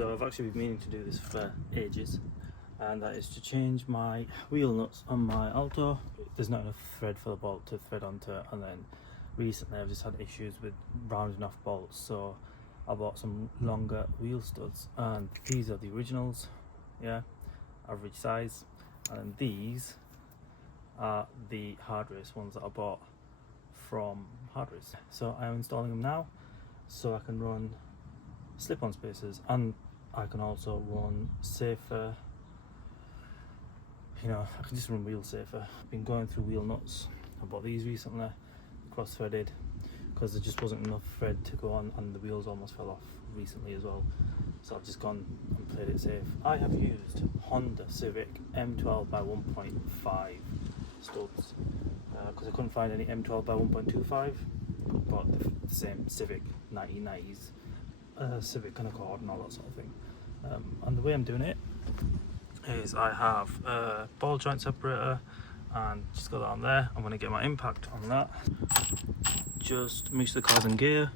So I've actually been meaning to do this for ages, and that is to change my wheel nuts on my Alto. There's not enough thread for the bolt to thread onto it, and then recently I've just had issues with rounding off bolts, so I bought some longer wheel studs, and these are the originals, yeah, average size, and these are the Hardrace ones that I bought from Hardrace. So I'm installing them now so I can run slip-on spacers, and I can also run safer, you know, I can just run wheels safer. I've been going through wheel nuts. I bought these recently, cross-threaded, because there just wasn't enough thread to go on, and the wheels almost fell off recently as well. So I've just gone and played it safe. I have used Honda Civic M12 by 1.5 studs because I couldn't find any M12 by 1.25, but the same Civic 1990s, Civic and Accord and all that sort of thing. And the way I'm doing it is I have a ball joint separator and just got that on there. I'm going to get my impact on that. Just mix the cars in gear.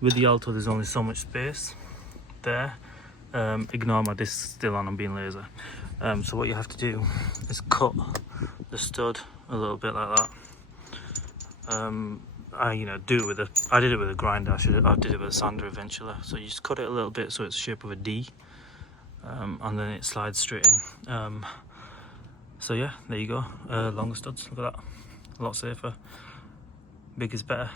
With the Alto there's only so much space there. Ignore my disc still on, I'm being laser. So what you have to do is cut the stud a little bit like that. I did it with a grinder. I did it with a sander eventually. So you just cut it a little bit so it's the shape of a D, and then it slides straight in. So yeah, there you go. Longer studs, look at that, a lot safer. Big is better.